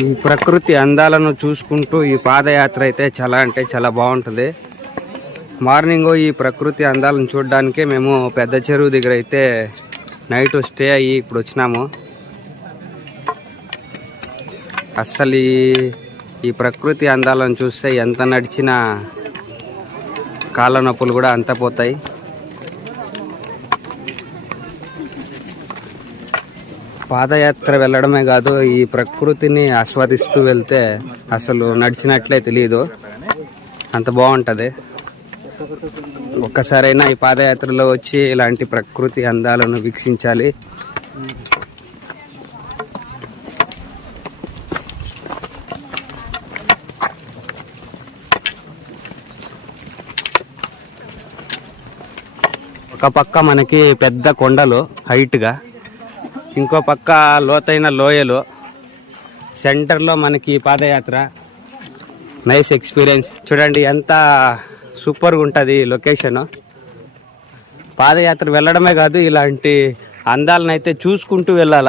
ఈ ప్రకృతి అందాలను చూసుకుంటూ ఈ పాదయాత్ర అయితే చాలా అంటే చాలా బాగుంటుంది. మార్నింగ్ ఈ ప్రకృతి అందాలను చూడడానికే మేము పెద్ద చెరువు దగ్గర అయితే నైట్ స్టే అయ్యి ఇప్పుడు వచ్చినాము. అస్సలు ఈ ఈ ప్రకృతి అందాలను చూస్తే ఎంత నడిచినా కాళ్ళ నొప్పులు కూడా అంత పోతాయి పాదయాత్ర వెళ్ళడమే కాదు ఈ ప్రకృతిని ఆస్వాదిస్తూ వెళ్తే అసలు నడిచినట్లే తెలియదు అంత బాగుంటుంది. ఒక్కసారైనా ఈ పాదయాత్రలో వచ్చి ఇలాంటి ప్రకృతి అందాలను వీక్షించాలి. ఒక పక్క మనకి పెద్ద కొండలు హైట్గా. ఇంకో పక్క లోతైన లోయలు. సెంటర్లో మనకి పాదయాత్ర. నైస్ ఎక్స్పీరియన్స్ చూడండి ఎంత సూపర్గా ఉంటుంది లొకేషన్ పాదయాత్ర వెళ్ళడమే కాదు ఇలాంటి అందాలను అయితే చూసుకుంటూ వెళ్ళాలి.